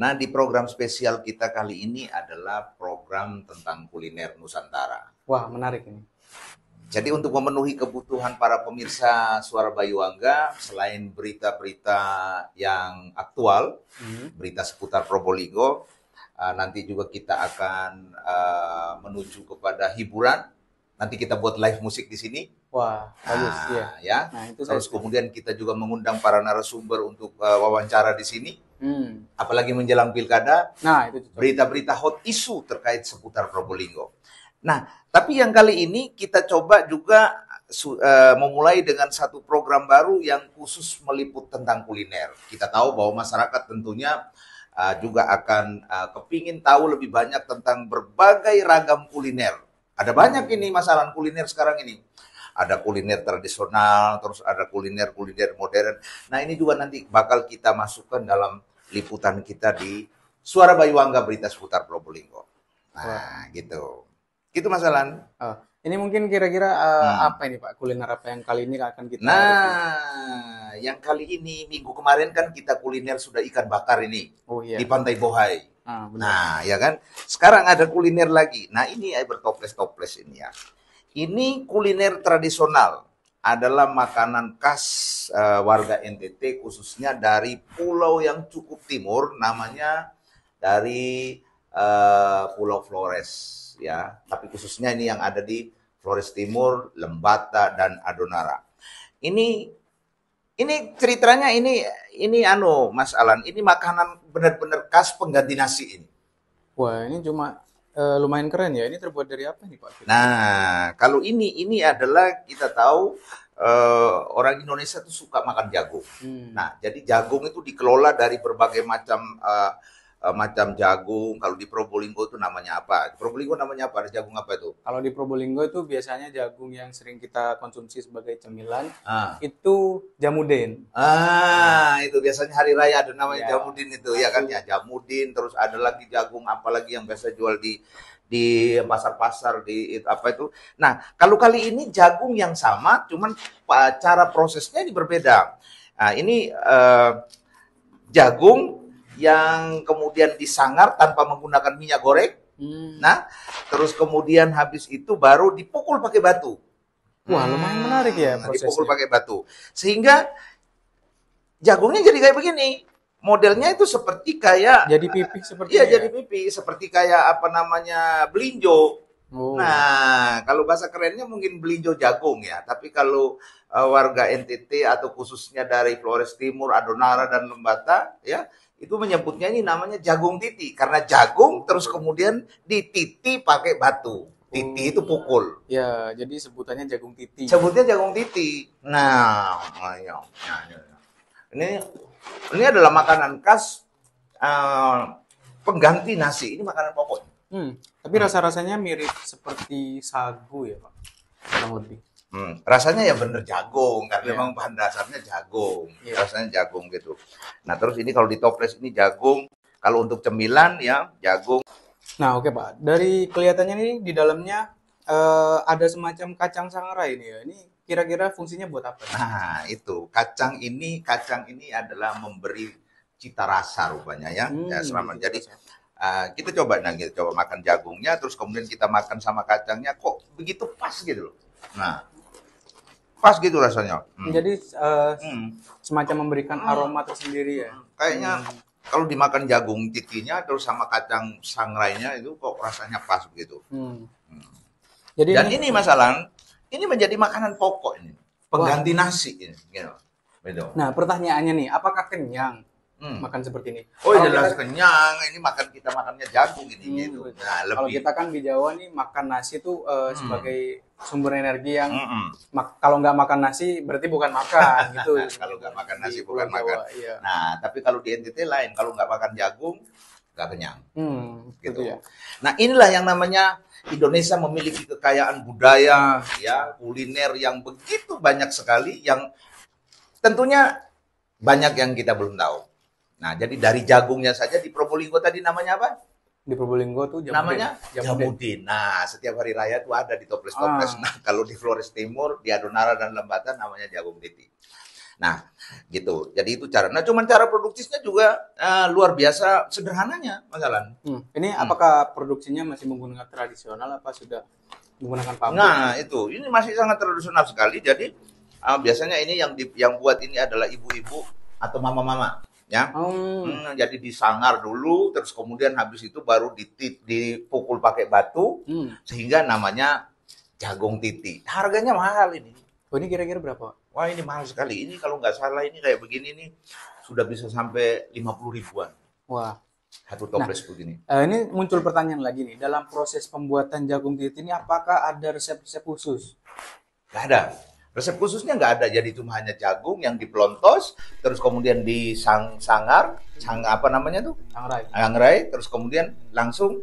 Nah, di program spesial kita kali ini adalah program tentang kuliner Nusantara. Wah, menarik ini. Jadi untuk memenuhi kebutuhan para pemirsa Suara Bayuangga, selain berita-berita yang aktual, berita seputar Probolinggo, nanti juga kita akan menuju kepada hiburan. Nanti kita buat live musik di sini. Wah, bagus ya. Ya. Nah, itu Terus saya kemudian kita juga mengundang para narasumber untuk wawancara di sini. Apalagi menjelang pilkada, Nah, itu cocok. berita-berita hot isu terkait seputar Probolinggo. Nah, tapi yang kali ini kita coba juga memulai dengan satu program baru yang khusus meliput tentang kuliner. Kita tahu bahwa masyarakat tentunya juga akan kepingin tahu lebih banyak tentang berbagai ragam kuliner. Ada banyak ini masalah kuliner sekarang ini. Ada kuliner tradisional, terus ada kuliner-kuliner modern. Nah, ini juga nanti bakal kita masukkan dalam liputan kita di Suara Bayuangga Berita Seputar Probolinggo. Nah, gitu. Gitu Mas Alan. Ini mungkin kira-kira apa ini Pak, kuliner apa yang kali ini akan kita Nah, yang kali ini minggu kemarin kan kita kuliner sudah ikan bakar ini di Pantai Bohai. Nah, ya kan? Sekarang ada kuliner lagi. Nah, ini bertoples-toples ini ya. Ini kuliner tradisional, adalah makanan khas warga NTT, khususnya dari pulau yang cukup timur, namanya dari Pulau Flores, ya. Tapi khususnya ini yang ada di Flores Timur, Lembata dan Adonara. Ini ceritanya ini Mas Alan, ini makanan benar-benar khas pengganti nasi ini. Wah, ini cuma lumayan keren ya. Ini terbuat dari apa nih Pak? Nah, kalau ini adalah kita tahu orang Indonesia tuh suka makan jagung. Nah, jadi jagung itu dikelola dari berbagai macam jagung. Kalau di Probolinggo itu namanya apa? Di Probolinggo namanya apa? Ada jagung apa itu? Kalau di Probolinggo itu biasanya jagung yang sering kita konsumsi sebagai cemilan itu jamudin. Itu biasanya hari raya ada namanya jamudin itu ya kan ya, jamudin. Terus ada lagi jagung apalagi yang biasa jual di pasar-pasar di apa itu. Nah, kalau kali ini jagung yang sama, cuman cara prosesnya ini berbeda. Nah, ini jagung yang kemudian disangar tanpa menggunakan minyak goreng. Nah, terus kemudian habis itu baru dipukul pakai batu. Wah, lumayan menarik ya prosesnya. Dipukul pakai batu. Sehingga jagungnya jadi kayak begini. Modelnya itu seperti kayak jadi pipi seperti jadi pipi seperti kayak apa namanya belinjo. Nah, kalau bahasa kerennya mungkin belinjo jagung ya. Tapi kalau warga NTT atau khususnya dari Flores Timur, Adonara dan Lembata ya, itu menyebutnya ini namanya jagung titi karena jagung terus kemudian dititi pakai batu. Titi itu pukul. Ya, jadi sebutannya jagung titi. Sebutnya jagung titi. Nah, ini adalah makanan khas pengganti nasi. Ini makanan pokok. Tapi rasa-rasanya mirip seperti sagu ya Pak, kurang lebih. Rasanya ya bener jagung, karena memang bahan dasarnya jagung. Rasanya jagung gitu. Nah, terus ini kalau di toples ini jagung. Kalau untuk cemilan ya jagung. Nah, oke Pak. Dari kelihatannya ini di dalamnya ada semacam kacang sangrai ini ya. Ini kira-kira fungsinya buat apa? Nah, itu kacang ini adalah memberi cita rasa rupanya ya. Jadi kita coba makan jagungnya, terus kemudian kita makan sama kacangnya, kok begitu pas gitu loh. Nah, pas gitu rasanya. Jadi semacam memberikan aroma tersendiri ya. Kayaknya kalau dimakan jagung titinya terus sama kacang sangrainya itu kok rasanya pas begitu. Jadi dan ini Mas Alan, ini menjadi makanan pokok ini, pengganti nasi ini. Gitu. Nah, pertanyaannya nih, apakah kenyang makan seperti ini? Oh, jelas kenyang. Ini makannya jagung ini gitu. Nah, kalau kita kan di Jawa nih makan nasi itu sebagai sumber energi yang kalau nggak makan nasi berarti bukan makan gitu. Kalau nggak makan nasi bukan makan. Nah, tapi kalau di NTT lain, kalau nggak makan jagung nggak kenyang. Gitu ya. Nah, inilah yang namanya Indonesia memiliki kekayaan budaya, ya, kuliner yang begitu banyak sekali, yang tentunya banyak yang kita belum tahu. Nah, jadi dari jagungnya saja di Probolinggo tadi namanya apa? Di Probolinggo tuh namanya jamudin. Nah, setiap hari raya tuh ada di toples-toples. Nah, kalau di Flores Timur, di Adonara dan Lembata namanya jagung titi. Nah, gitu. Jadi itu cara. Nah, cuman cara produksinya juga luar biasa sederhananya, Mas Alan. Ini apakah produksinya masih menggunakan tradisional apa sudah menggunakan pabrik? Nah, itu. Ini masih sangat tradisional sekali. Jadi biasanya ini yang buat ini adalah ibu-ibu atau mama-mama, ya. Jadi disangar dulu, terus kemudian habis itu baru dipukul pakai batu, sehingga namanya jagung titi. Harganya mahal ini. Oh, ini kira-kira berapa? Wah, ini mahal sekali. Ini kalau nggak salah ini kayak begini nih sudah bisa sampai 50 ribuan. Wah. Satu toples begini. Ini muncul pertanyaan lagi nih. Dalam proses pembuatan jagung titi ini apakah ada resep-resep khusus? Nggak ada. Resep khususnya nggak ada. Jadi cuma hanya jagung yang dipelontos, terus kemudian disangar, apa namanya tuh? Sangrai. Terus kemudian langsung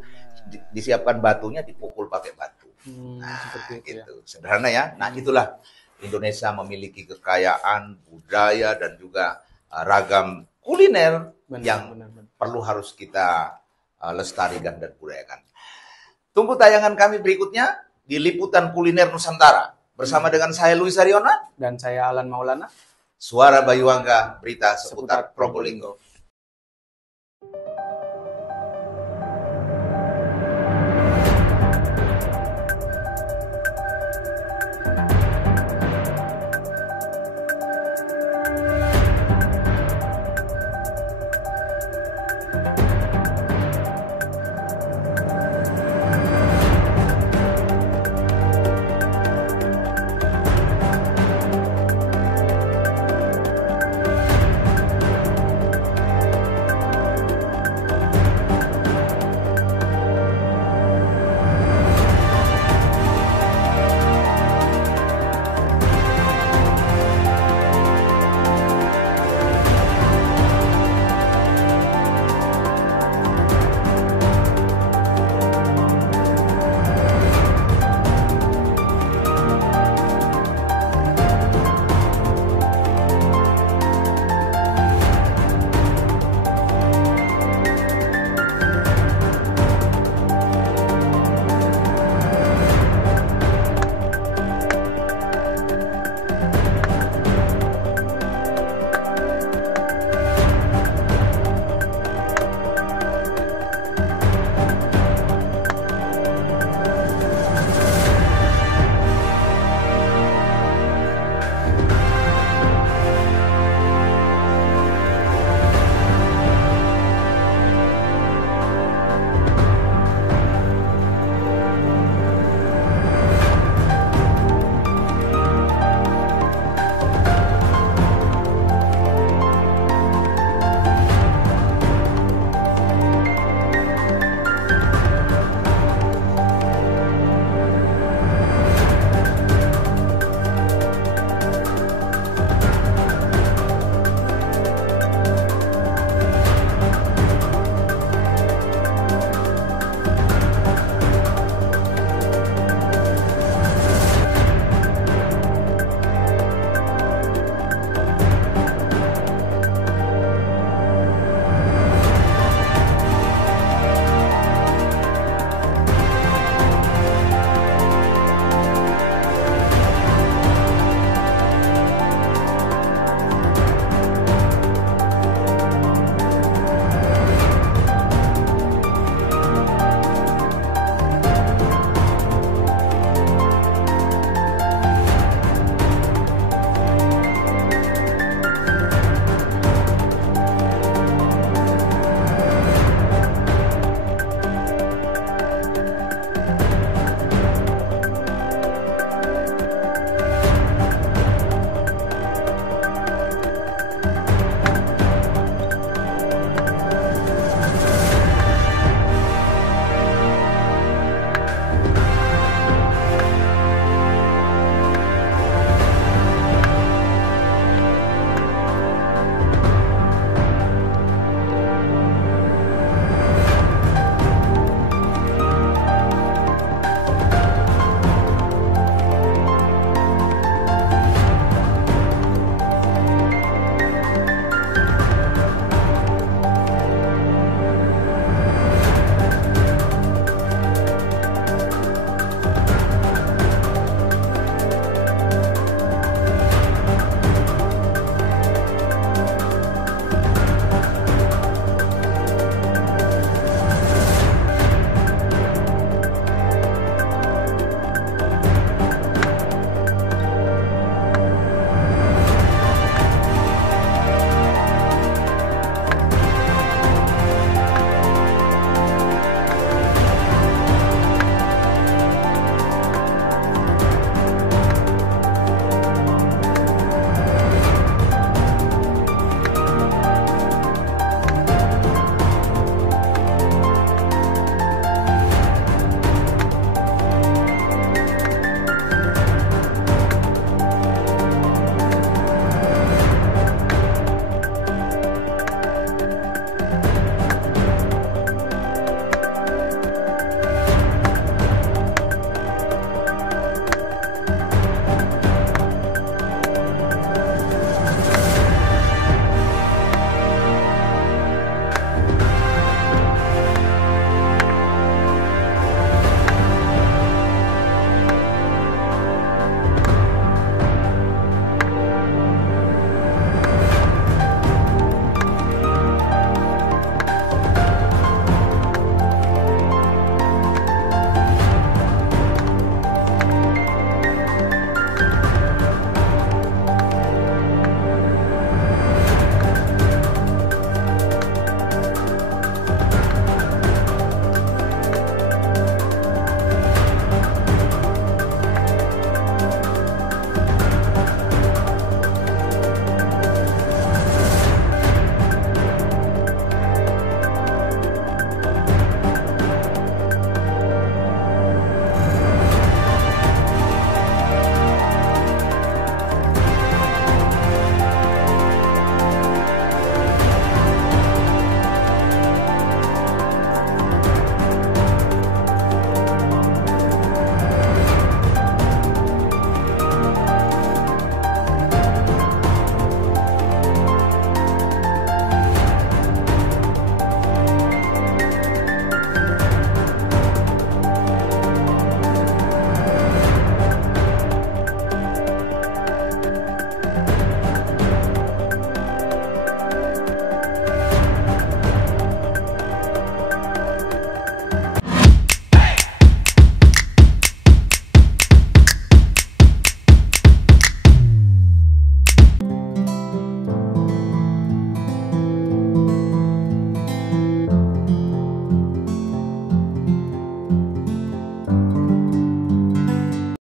disiapkan batunya, dipukul pakai batu. Seperti itu, gitu. Ya. Sederhana ya. Nah, itulah Indonesia memiliki kekayaan budaya dan juga ragam kuliner yang perlu harus kita lestarikan dan budayakan. Tunggu tayangan kami berikutnya di Liputan Kuliner Nusantara bersama dengan saya Luis Ariona dan saya Alan Maulana. Suara Bayuangga, berita seputar Probolinggo.